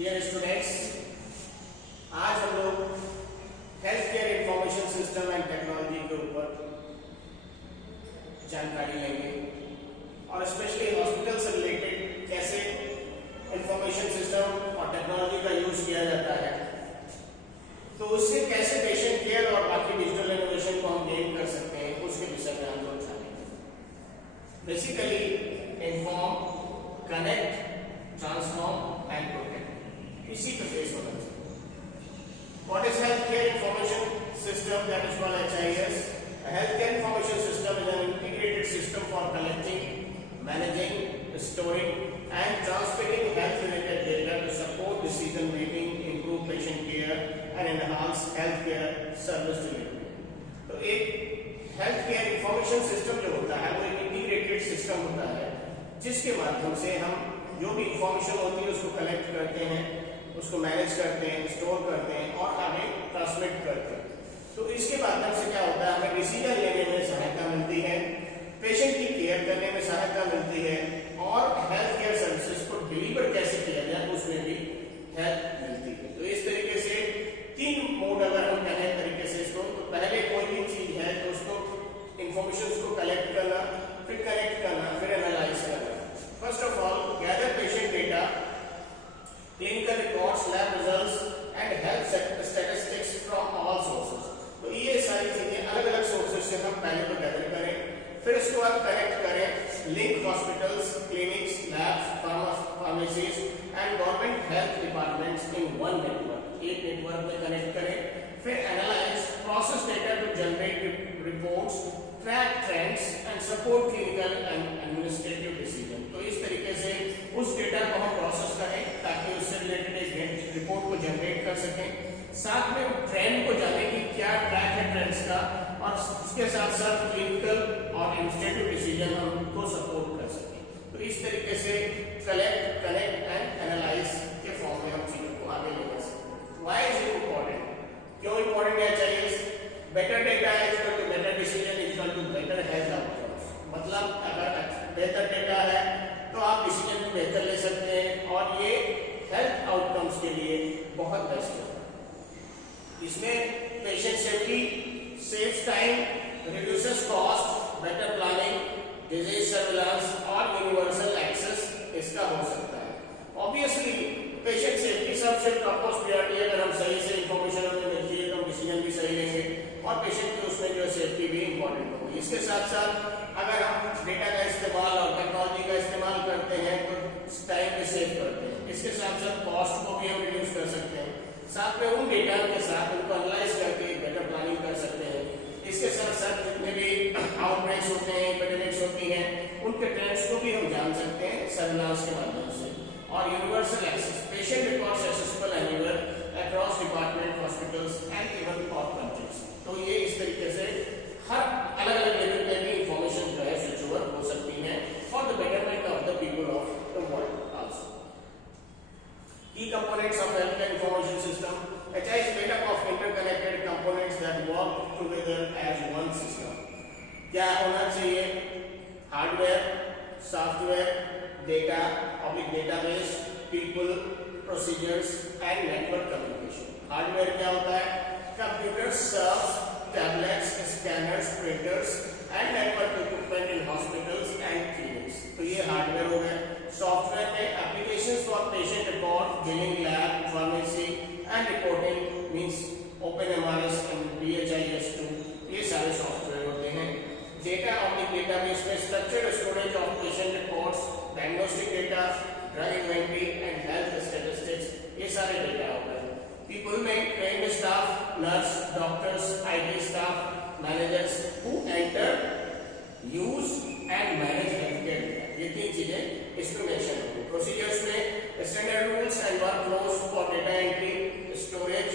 Dear students, आज हम लोग health care information system and technology के ऊपर जानकारी लेंगे और स्पेशली हॉस्पिटल से रिलेटेड कैसे इंफॉर्मेशन सिस्टम और टेक्नोलॉजी का यूज किया जाता है, तो उससे कैसे पेशेंट केयर और बाकी डिजिटल इनोवेशन को हम गेन कर सकते हैं, उसके विषय में हम लोग जानेंगे। Basically inform, connect, transform and protect, इसी पे बेस होना चाहिए। What is healthcare information system? That is called HIS. A healthcare information system is an integrated system for collecting, managing, storing and transmitting health-related data to support decision making, improve patient care and enhance healthcare service delivery. तो एक healthcare information system जो होता है वो एक integrated system होता है जिसके माध्यम से हम जो भी इंफॉर्मेशन होती है उसको कलेक्ट करते हैं, उसको मैनेज करते हैं, स्टोर करते हैं और आगे ट्रांसमिट करते हैं। तो इसके माध्यम से क्या होता है, हमें डिसीजन लेने में सहायता मिलती है, पेशेंट की केयर करने में सहायता मिलती है और हेल्थ केयर सर्विसेज को डिलीवर कैसे किया जाए उसमें भी हेल्प मिलती है। तो इस तरीके से तीन मोड अगर हम कहें तरीके से इसको, तो पहले कोई भी चीज है तो उसको इंफॉर्मेशन को कलेक्ट करना, फिर कनेक्ट करना, फिर एनालाइज करना। First of all gather patient data, clinical records, lab results and health statistics from all sources। तो ये सारी चीजें अलग अलग सोर्सेज से हम पहले तो गैदर करें, फिर इसको बाद कनेक्ट करें, link hospitals, clinics, labs, pharmacies and government health departments in one network, एक नेटवर्क में कनेक्ट करें, फिर analyse, process data to generate reports, track trends and support clinical and administrative decision. तो इस तरीके से उस डेटा को हम प्रोसेस करें ताकि उससे रिलेटेड एक रिपोर्ट को जनरेट कर सकें, साथ में ट्रेंड को जाने कि क्या ट्रैक है ट्रेंड्स का, और उसके साथ साथ क्लिनिकल और एडमिनिस्ट्रेटिव डिसीजन हम उनको सपोर्ट कर सकें। तो इस तरीके से कलेक्ट, कनेक्ट एंड एनालाइज के फॉर्म में हम चीजों को आगे ले जा सकते हैं। Why is it important? क्यों इंपॉर्टेंट है? चाहिए better data is equal to better decision is equal to better health outcomes. मतलब अगर बेहतर डेटा है तो आप डिसीजन को बेहतर ले सकते हैं और ये हेल्थ आउटकम्स के लिए बहुत बेस्ट है। इसमें patient safety, saves time, reduces cost, better planning, disease surveillance और यूनिवर्सल एक्सेस इसका हो सकता है। ऑब्वियसली पेशेंट सेफ्टी सबसे टॉपमोस्ट प्रायोरिटी है। अगर हम सही से इंफॉर्मेशन हमें मिलती है तो हम डिसीजन भी सही लेंगे और पेशेंट की उसमें जो है सेफ्टी भी इंपॉर्टेंट होगी। इसके साथ साथ अगर हम डेटा का इस्तेमाल और टेक्नोलॉजी का इस्तेमाल करते हैं तो टाइम भी सेव करते हैं। इसके साथ साथ कॉस्ट को भी हम रिड्यूस कर सकते हैं, साथ में उन डेटा के साथ उनको एनालाइज करके बेटर प्लानिंग कर सकते हैं। इसके साथ साथ जितने भी आउटब्रेक्स होते हैं, एपिडेमिक्स होती हैं, उनके ट्रेंड्स को भी हम जान सकते हैं सर्विलांस के माध्यम से। और universal access, patient records accessible anywhere across department, hospitals and even all countries. तो ये इस तरीके से हर अलग अलग लेवल पे भी इंफॉर्मेशन जो है स्विच ओवर हो सकती है for the betterment of the people of the world also. Key components of health information system, HI is made up of interconnected components that work together as one system। क्या होना चाहिए? Hardware, software, data, public database, people, procedures and network communication. Hardware क्या होता है? Computers, serves, tablets, scanners, printers and network equipment in hospitals and clinics. तो ये hardware हो गए। सॉफ्टवेयर में applications for patient record, billing, lab, pharmacy and reporting means OpenMRS and BHIS2, ये सारे सॉफ्टवेयर होते हैं। डेटा ऑब्जेक्ट डेटाबेस में structured storage of patient records, diagnostic data, drug inventory and health statistics, ये सारे डेटा हो गए। पीपल में trained staff, nurse, doctors, IT staff, managers who enter, use and manage health care data, ये तीन चीजें इसमें मेंशन होंगी। प्रोसीजर्स में standard rules and workflows for data entry, storage,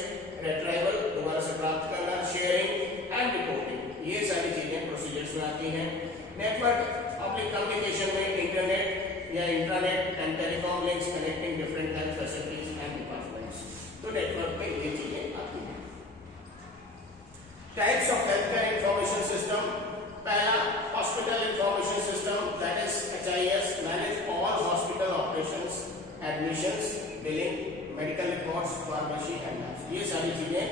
retrieval, दोबारा से प्राप्त करना, शेयरिंग एंड रिपोर्टिंग, ये सारी चीजें प्रोसीजर्स में आती हैं। नेटवर्क पब्लिक कम्युनिकेशन में इंटरनेट या intranet and telecom links connecting different health facilities and departments, तो नेटवर्क में ये चीजें आती हैं। Types of health care information system, पहला hospital information system that is HIS, manage all hospital operations, admissions, billing, medical records, pharmacy and labs, ये सारी चीजें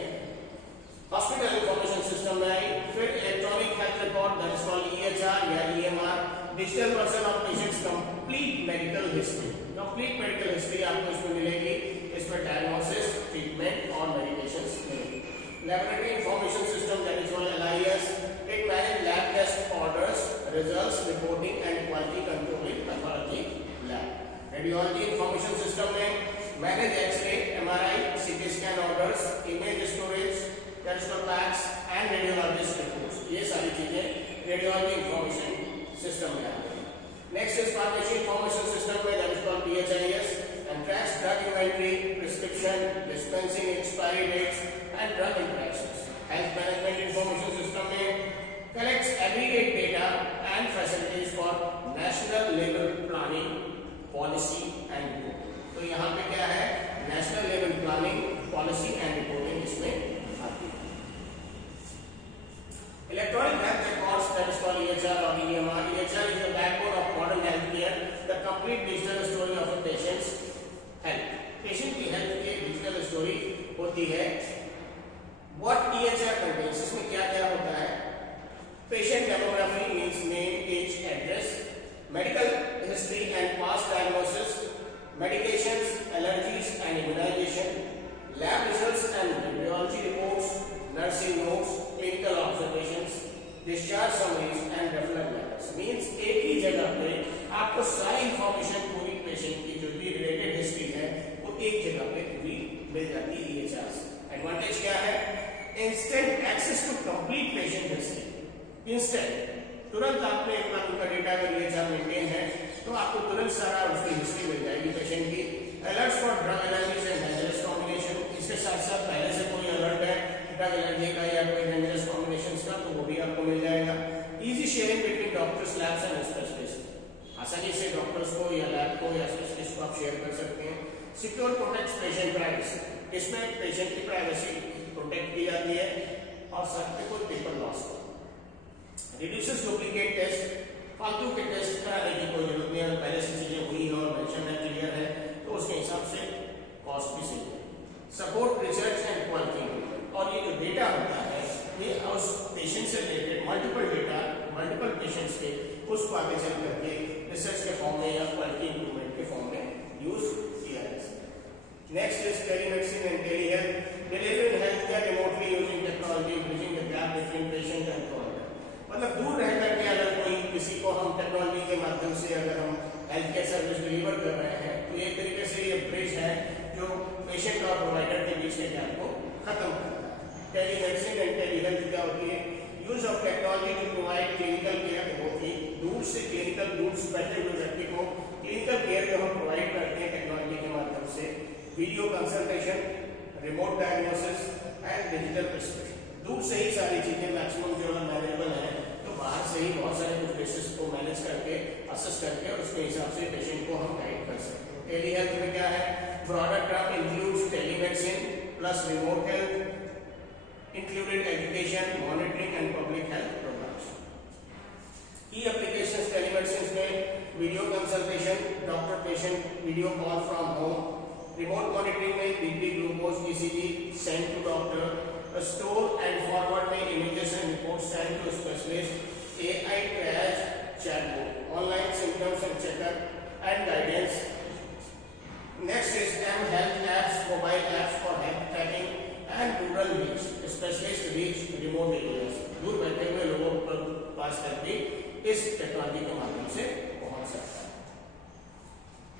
हॉस्पिटल इंफॉर्मेशन सिस्टम में आई। फिर electronic health record that is called EHR या EMR, digital version of patients complete medical history. Complete medical history आपको इसमें मिलेगी, इसमें डायग्नोसिस, ट्रीटमेंट और मेडिकेशंस मिलेंगे। Laboratory information system that is called LIS, it manage lab test orders, results, reporting and quality controlling pathology lab. Radiology information system में manage X-ray, MRI, CT scan orders, image storage, PACS and radiologist reports, ये सारी चीजें radiology information system में आती है। Next is pharmacy information system में that is called PHIS and tracks drug inventory, prescription, dispensing, expiry dates and drug interactions. Health management information system में collects aggregate data and facilities for national level planning, policy and reporting। तो यहाँ पे क्या है, national level planning, policy and reporting इसमें आती है। Electronic health records that is called EHR और EMR। EHR is the backbone of modern healthcare, the complete digital story of a patient's health। Patient की हेल्थ की digital story होती है। What EHR contains, इसमें क्या क्या होता है? Patient demography means name, age, address, medical history and past diagnosis, medications, allergies and immunization, lab results and radiology reports, nursing notes, clinical observations, discharge summaries and referral letters। Means एक ही जगह पे आपको सारी इंफॉर्मेशन पूरी patient की जो भी related history है वो एक जगह पे पूरी मिल जाती है EHR से। एडवांटेज क्या है? Instant access to complete patient history. Instant, तुरंत आपने अपना उनका डेटा अगर EHR मेंटेन है तो आपको तुरंत सारा उसकी हिस्ट्री मिल जाएगी पेशेंट की। Alerts for drug allergies and dangerous combination, इसके साथ साथ पहले से कोई अलर्ट है ड्रग एलर्जी का या कोई डेंजरस कॉम्बिनेशंस का तो वो भी आपको मिल जाएगा। Easy sharing between doctors, labs and specialist, आसानी से डॉक्टर्स को या लैब को या स्पेशलिस्ट को आप शेयर कर सकते हैं। सिक्योर प्रोटेक्ट्स पेशेंट प्राइवेसी, इसमें पेशेंट की प्राइवेसी प्रोटेक्ट की जाती है और साथ में कोई पेपर लॉस हो। रिड्यूसेस डुप्लीकेट टेस्ट, फालतू के टेस्ट कराने की कोई जरूरत नहीं है, पहले से चीजें हुई है और मेंशन है, क्लियर है तो उसके हिसाब से कॉस्ट भी सही है। सपोर्ट रिसर्च एंड क्वालिटी, और ये जो डेटा होता है ये उस पेशेंट से related multiple data, multiple patients के, उसको आगे चल करके रिसर्च के फॉर्म में या क्वालिटी इंप्रूवमेंट के फॉर्म में यूज किया जा सकता है। Next is telemedicine and tele health, delivering health care remotely using technology, bridging the gap between patient and provider. मतलब दूर रह करके अगर कोई किसी को हम टेक्नोलॉजी के माध्यम से अगर हम हेल्थ केयर सर्विस डिलीवर कर रहे हैं तो एक तरीके से ये ब्रिज है जो पेशेंट और प्रोवाइडर के बीच के गैप को खत्म करता है। टेलीमेडिसिन एंड टेली हेल्थ क्या होती है? Use of technology to provide clinical care, होती दूर से क्लिनिकल, दूर से बैठे हुए व्यक्ति को क्लिनिकल केयर जो हम प्रोवाइड करते हैं टेक्नोलॉजी के माध्यम से, video consultation, remote diagnosis and digital prescription. दूर से ही सारी चीजें मैक्सिमम जो मैनेजेबल है तो बाहर से ही बहुत सारे कुछ केसेस को मैनेज करके, असेस करके और उसके हिसाब से पेशेंट को हम गाइड कर सकते हैं। टेली हेल्थ में क्या है? Broader term includes telemedicine plus remote health, included education, monitoring and public health programs. Key applications telemedicine में video consultation, doctor patient video call from home, remote monitoring में BP, glucose, ECG sent to doctor, store and forward में images and reports sent to specialist, AI triage chatbot, online symptoms and checkup and guidance. Next is M-Health apps, mobile apps for health tracking and rural reach, specialist reach remote areas, दूर बैठे हुए लोगों पर पास तक भी इस technology के माध्यम से पहुंच सकता है।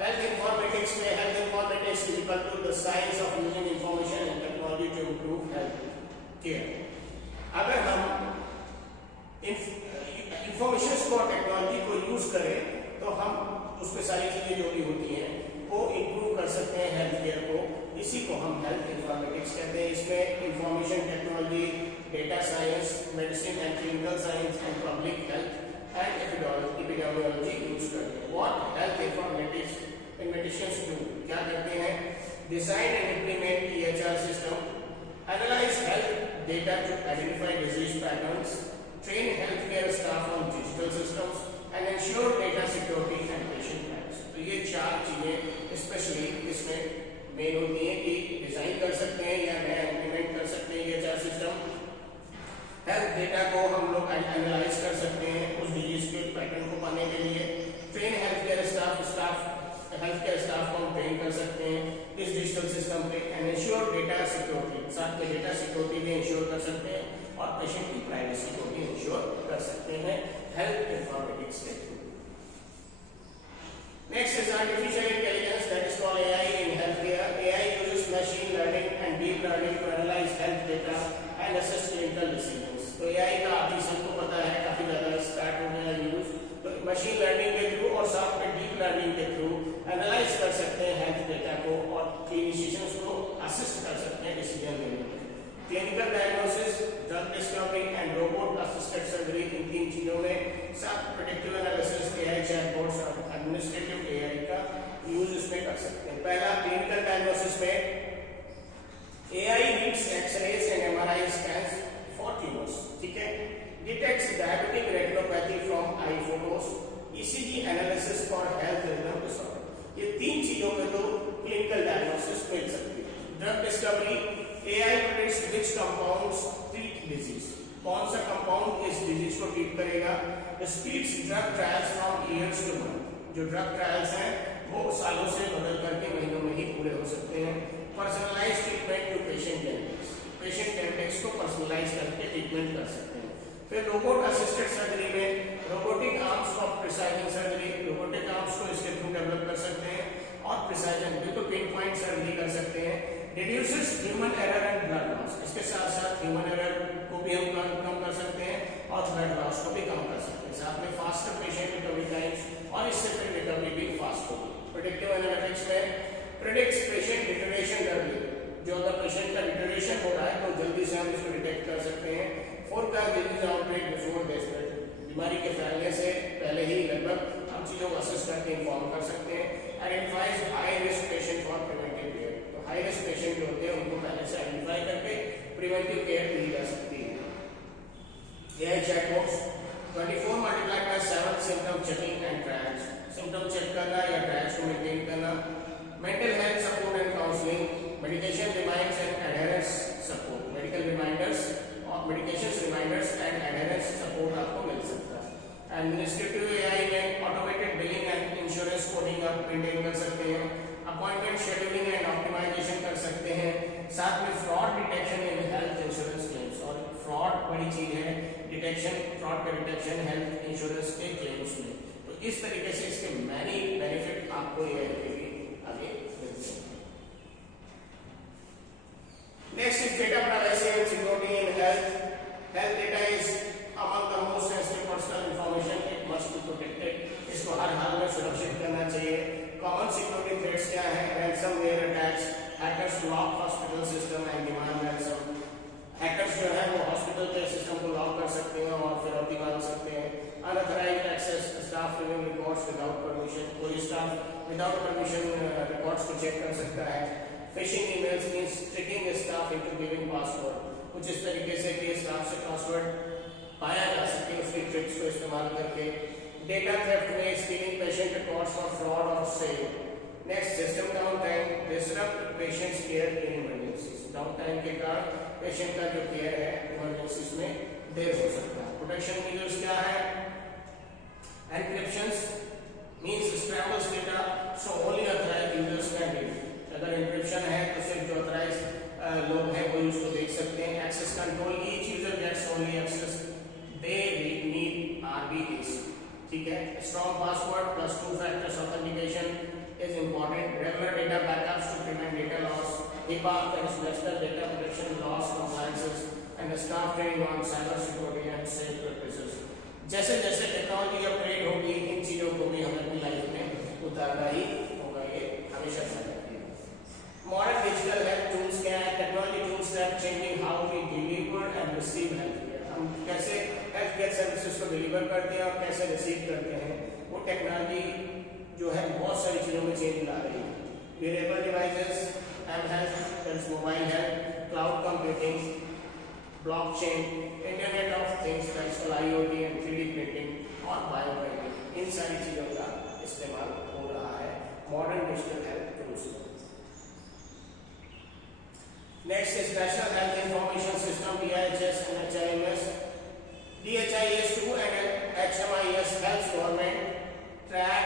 हेल्थ इंफॉर्मेटिक्स में health informatics is equal to the science of using information and technology to improve health care. अगर हम इंफॉर्मेशन को और टेक्नोलॉजी को यूज करें तो हम उसमें सारी चीजें जो भी होती हैं वो इंप्रूव कर सकते हैं हेल्थ केयर को। इसी को हम हेल्थ इंफॉर्मेटिक्स कहते हैं। इसमें information technology, data science, medicine and clinical science and public health and epidemiology use करते हैं। व्हाट हेल्थ इंफॉर्मेटिशियंस डू, क्या करते हैं? Design and implement EHR system, analyse health data to identify disease patterns, train healthcare staff on digital systems and ensure data security and patient rights। तो ये चार चीजें specially इसमें मेन होती हैं हेल्थ डेटा को हम लोग एनालाइज कर सकते हैं उस डिजीज के पैटर्न को पाने के लिए। ट्रेन हेल्थ केयर स्टाफ को हम ट्रेन कर सकते हैं इस डिजिटल सिस्टम पे एंड इंश्योर डेटा सिक्योरिटी, साथ में डेटा सिक्योरिटी भी इंश्योर कर सकते हैं और पेशेंट की प्राइवेसी को भी इंश्योर कर सकते हैं हेल्थ इंफॉर्मेटिक्स के through. Next is artificial intelligence, that is called AI in health care. AI uses machine learning and deep learning to analyse health data and assess clinical decisions. तो AI का अभी सबको पता है, काफी ज्यादा स्टार्ट हो गया यूज। तो मशीन लर्निंग के थ्रू और साथ में डीप लर्निंग के थ्रू एनालाइज कर सकते हैं हेल्थ डेटा को और क्लिनिशियंस को असिस्ट कर सकते हैं डिसीजन लेने में। Clinical diagnosis, drug discovery and robot assisted surgery, इन तीन चीजों में साथ प्रेडिक्टिव एनालिसिस, एआई चैटबॉट्स और एडमिनिस्ट्रेटिव एआई का यूज इसमें कर सकते हैं। पहला क्लिनिकल डायग्नोसिस में AI reads X-rays and MRI scans for tumours, ठीक है, detects diabetic retinopathy from eye photos, ECG analysis for health rhythm disorder. ये तीन चीजों में तो क्लिनिकल डायग्नोसिस मिल सकती है। Drug discovery, AI predicts which compounds treat disease, कौन सा कंपाउंड इस डिजीज को ट्रीट करेगा। Speeds drug trials from years two month, जो ड्रग ट्रायल्स हैं वो सालों से बदल करके महीनों में ही पूरे हो सकते हैं। Personalised treatment to patient genetics को पर्सनलाइज करके ट्रीटमेंट कर सकते हैं। फिर रोबोट असिस्टेड सर्जरी में robotic arms for precision surgery, robotic arms को इसके थ्रू डेवलप कर सकते हैं और प्रिसाइजन बिल्कुल पिन पॉइंट सर्जरी कर सकते हैं। Reduces human error and blood loss, इसके साथ साथ ह्यूमन एरर को भी हम कम कर सकते हैं और ब्लड लॉस को भी कम कर सकते हैं। साथ में फास्टर पेशेंट रिकवरी टाइम्स और इससे फिर रिकवरी भी फास्ट होगी। प्रेडिक्टिव एनालिटिक्स में प्रेडिक्ट्स पेशेंट डिटोरेशन अर्ली, जो अगर पेशेंट का डिटोरेशन हो रहा है तो जल्दी से हम इसको डिटेक्ट कर सकते हैं। Forecast disease outbreak before the spread, बीमारी के फैलने से पहले ही लगभग हम चीजों को असेस करके इन्फॉर्म कर सकते हैं। Identifies high risk patient for preventive care, तो हाई रिस्क पेशेंट जो होते हैं उनको पहले से आइडेंटिफाई करके प्रिवेंटिव केयर दी जा सकती है। AI chatbots 24x7 symptom checking and trials, symptom check करना या ट्रायल्स को मेंटेन करना। Mental health support and counselling, medication reminders and adherence support, medical reminders और medication reminders and adherence support आपको मिल सकता है। एडमिनिस्ट्रेटिव एआई में automated billing and insurance coding आप मेंटेन कर सकते हैं। अपॉइंटमेंट शेड्यूलिंग एंड ऑप्टिमाइजेशन कर सकते हैं। साथ में fraud detection in health insurance claims, और फ्रॉड बड़ी चीज है, डिटेक्शन, फ्रॉड का डिटेक्शन हेल्थ इंश्योरेंस के क्लेम्स में। तो इस तरीके से इसके मैनी बेनिफिट आपको ये आगे मिलते हैं। Next is data privacy and security in health. Health data is among the most sensitive personal information, it must be protected, इसको हर हाल में सुरक्षित करना चाहिए। कॉमन सिक्योरिटी थ्रेट्स क्या है? Ransomware attacks, hackers lock hospital system and demand ransom, hackers जो है वो हॉस्पिटल के सिस्टम को लॉक कर सकते हैं और फिरौती मांग सकते हैं। Unauthorised access, staff review records without permission, कोई स्टाफ विदाउट परमिशन रिकॉर्ड्स को चेक कर सकता है। Phishing emails means tricking staff into giving password, कुछ इस तरीके से कि स्टाफ से पासवर्ड पाया जा सके उसकी ट्रिक्स को इस्तेमाल करके। डेटा थेफ्ट में stealing patient records for fraud और sale. Next system down time, disrupt patients care in emergencies, down time के कारण पेशेंट का जो केयर है इमरजेंसीज में देर हो सकता है। प्रोटेक्शन मेजर्स क्या है? Encryptions means scrambles data so only authorised users can read, अगर एन्क्रिप्शन है तो सिर्फ जो ऑथराइज्ड लोग हैं वो उसको देख सकते हैं। Access control, each user gets only access the need RBAC, ठीक है। Strong password plus 2 factors authentication is important. Regular data backups to prevent data loss. HIPAA, that is National Data Protection Laws Compliances and staff training on cyber security and safe practices। जैसे जैसे technology upgrade होगी इन चीजों को भी हमें अपनी life में उतारना ही होगा, ये हमेशा ध्यान रखिए। मॉडर्न डिजिटल हेल्थ टूल्स क्या है? Technology tools that changing how we deliver and receive health care, हम कैसे हेल्थ केयर सर्विसेज को डिलीवर करते हैं और कैसे रिसीव करते हैं, वो टेक्नोलॉजी जो है बहुत सारी चीजों में चेंज ला रही है। Wearable devices, M health, that's mobile health, cloud computing, blockchain, internet of things that's IoT and 3D printing और बायोमेट्रिक, इन सारी चीजों का इस्तेमाल हो रहा है मॉडर्न डिजिटल हेल्थ टूल्स में। Next is national health information system, NHIMS, government track,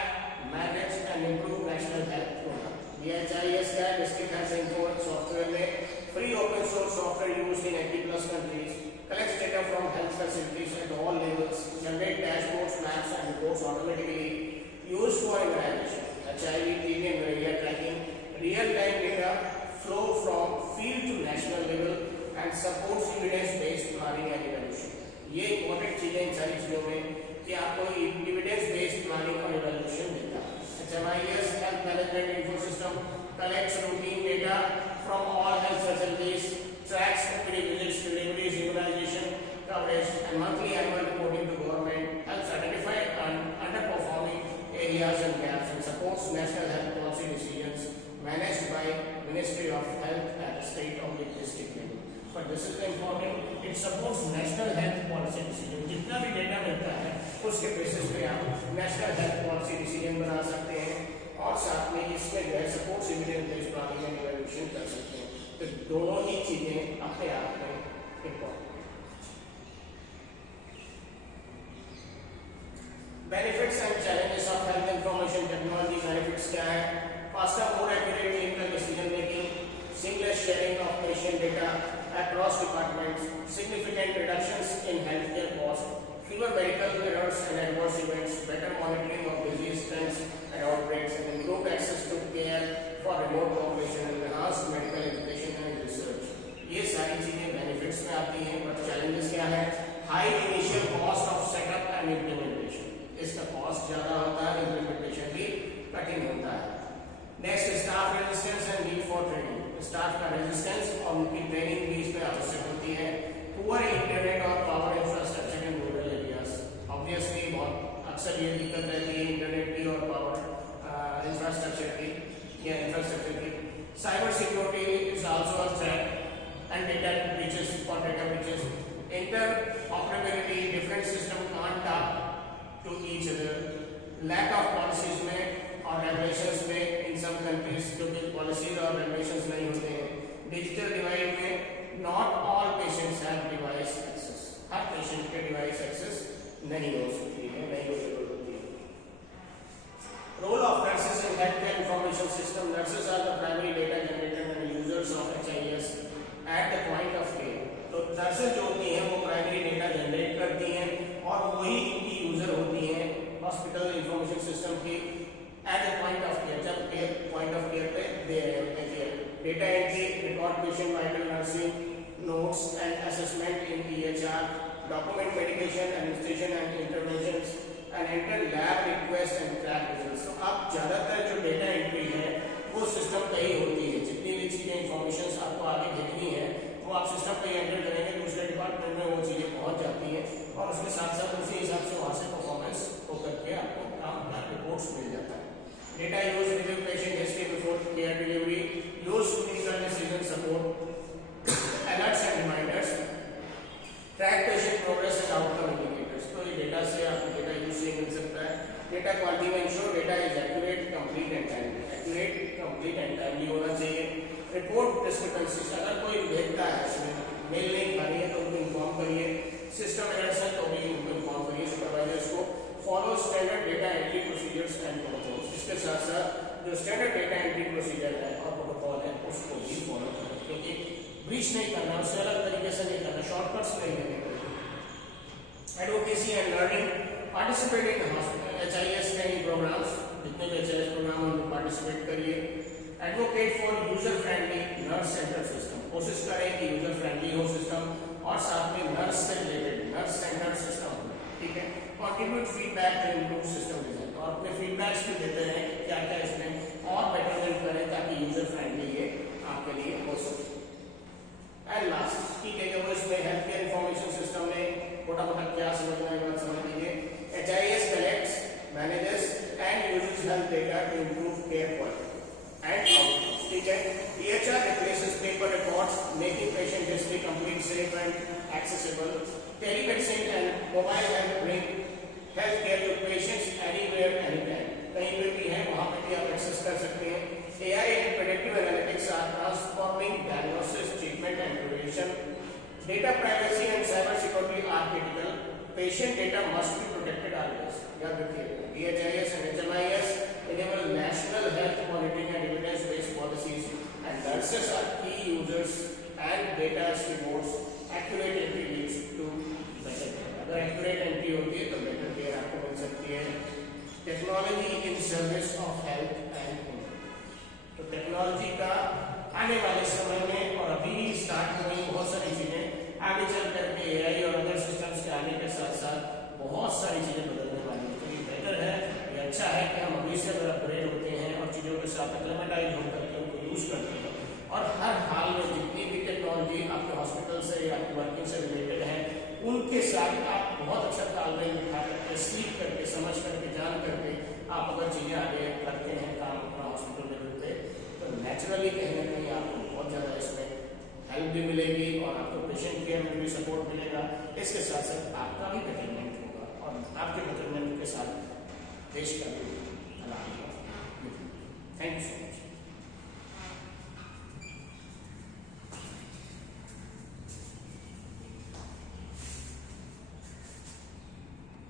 manage and improve national health program. ये HIS का डिस्ट्रिक्ट हेल्थ इन्फो सॉफ्टवेयर में free open source software used in 80+ countries, collects data from health facilities at all levels, generate dashboards, maps and reports automatically, used for evaluation, HIV, TB and malaria tracking, real-time data flow from field to national level and supports evidence-based planning and evaluation. ये important चीजें इन सारी चीजों में कि आपको evidence based planning और evaluation देता है। HMIS health management info system collects routine data from all health facilities, tracks visits, deliveries, immunisation coverage and monthly annual reporting to government, helps identify underperforming areas and gaps and supports national health policy decisions managed by Ministry of Health at state or district level. But this is important, it supports national health policy decision. जितना भी data मिलता है उसके basis पे आप national health policy decision बना सकते हैं और साथ में इसमें जो है supports evidence based planning and evaluation कर सकते हैं। तो दोनों ही चीजें अपने आप में important. Benefits and challenges of health information technology. Benefits क्या है? Faster, more accurate clinical decision making, seamless sharing of patient data across departments, significant reductions in healthcare costs, fewer medical errors and adverse events, better monitoring of disease trends and outbreaks, and improved access to care for remote population, and enhanced medical education and research. ये सारी चीजें benefits में आती हैं, but challenges क्या है? High initial cost of setup and implementation, इसका cost ज्यादा होता है, इम्प्लीमेंटेशन भी कठिन होता है। Next, staff resistance and need for training. Staff का रेजिस्टेंस और उनकी ट्रेनिंग भी इस पे आवश्यक होती है। पुअर इंटरनेट और power infrastructure in rural areas, obviously बहुत अक्सर ये दिक्कत रहती है इंटरनेट की और पावर इंफ्रास्ट्रक्चर की या इंफ्रास्ट्रक्चर की। Cyber security is also a threat and data breaches for data breaches. Interoperability, different system can't talk to each other. Lack of policies में और रेगुलेशंस में इन सब कंट्रीज क्योंकि पॉलिसीज और रेगुलेशंस नहीं होते हैं। डिजिटल डिवाइड में not all patients have device access, हर पेशेंट के डिवाइस एक्सेस नहीं हो सकती है, नहीं हो सकती है। Role of nurses in health care information system. Nurses are the primary data generator and users of HIS at the point of care. तो नर्सेस जो होती हैं वो प्राइमरी डेटा जनरेट करती हैं और वही इनकी यूजर होती हैं हॉस्पिटल इंफॉर्मेशन सिस्टम की at the point of care, जब point of care पे दे रहे होते हैं। Data entry, record patient vital nursing notes and assessment in EHR, document medication administration and interventions and enter lab request and track results. तो अब ज्यादातर जो data entry है वो सिस्टम पे ही होती है। जितनी भी चीजें इंफॉर्मेशन आपको आगे भेजनी है वो आप सिस्टम पे एंटर करेंगे, दूसरे डिपार्टमेंट में वो चीजें पहुंच जाती हैं और उसके साथ साथ उसी हिसाब से वहां से परफॉर्मेंस होकर के आपको काम का रिपोर्ट्स मिल जाता है। Data used to review patient history before care delivery, used clinical decision support, alerts and reminders, track patient progress and outcome indicators। तो ये डेटा से आपको डेटा यूज से मिल सकता है। डेटा क्वालिटी में ensure data is accurate, complete and timely. Accurate, complete and timely होना चाहिए। रिपोर्ट डिस्क्रिपेंसीज, अगर कोई भेजता है मेल नहीं खानी है तो उनको इन्फॉर्म करिए। सिस्टम एरर्स है तो भी उनको इन्फॉर्म करिए सुपरवाइजर्स को। Follow standard data entry procedures and protocols, इसके साथ साथ जो स्टैंडर्ड डेटा एंट्री प्रोसीजर है और प्रोटोकॉल है उसको भी फॉलो करें, क्योंकि ब्रीच नहीं करना, उससे अलग तरीके से नहीं करना, शॉर्टकट्स नहीं लेने। Advocacy and learning, participate in HIS training programmes, जितने भी HIS प्रोग्राम उनमें पार्टिसिपेट करिए। Advocate for user friendly nurse centre system, कोशिश करें कि यूजर फ्रेंडली हो सिस्टम और साथ में नर्स से रिलेटेड नर्स सेंटर सिस्टम हो, ठीक है। Contribute feedback to improve system design, और अपने फीडबैक्स भी देते हैं कि क्या क्या इसमें और बेटरमेंट करें ताकि यूजर फ्रेंडली ये आपके लिए हो सके। एंड लास्ट की टेकअवेज में हेल्थ केयर इंफॉर्मेशन सिस्टम में मोटा मोटा क्या समझना है बात समझ लीजिए। HIS collects, manages and uses health data to improve care quality and outcomes, ठीक है। EHR replaces paper records, making patient history complete, safe and accessible. Telemedicine and mobile health bring health care to patients anywhere, anytime. कहीं पे भी है वहाँ पे भी आप एक्सेस कर सकते हैं। AI and predictive analytics are transforming diagnosis, treatment and prevention. Data privacy and cyber security are critical. Patient data must be protected always. याद रखिए, DHIS and HMIS enable national health monitoring and evidence-based policies, and nurses are key users and data reports accurate entry leads to better care। अगर accurate entry होती है तो better care आपको मिल सकती है। Technology in service of health and human, तो technology का आने वाले समय में और अभी स्टार्ट हो रही बहुत सारी चीजें, आगे चल करके AI और अदर सिस्टम्स के आने के साथ साथ बहुत सारी चीजें बदलने वाली है। तो ये बेहतर है, ये अच्छा है कि हम अभी से अगर अपग्रेड होते हैं और चीजों के साथ एक्लेमेटाइज होकर के उनको यूज करते हैं, और हर हाल में जितनी भी टेक्नोलॉजी आपके हॉस्पिटल से या आपकी वर्किंग से रिलेटेड है उनके साथ आप बहुत अच्छा तालमेल बिठा करके, सीख करके, समझ करके, जान करके आप अगर चीजें आगे करते हैं काम अपना हॉस्पिटल लेवल पे, तो नेचुरली कहीं ना कहीं आपको बहुत ज्यादा इसमें हेल्प भी मिलेगी और आपको पेशेंट केयर में भी सपोर्ट मिलेगा। इसके साथ साथ आपका भी बेटरमेंट होगा और आपके बेटरमेंट के साथ देश का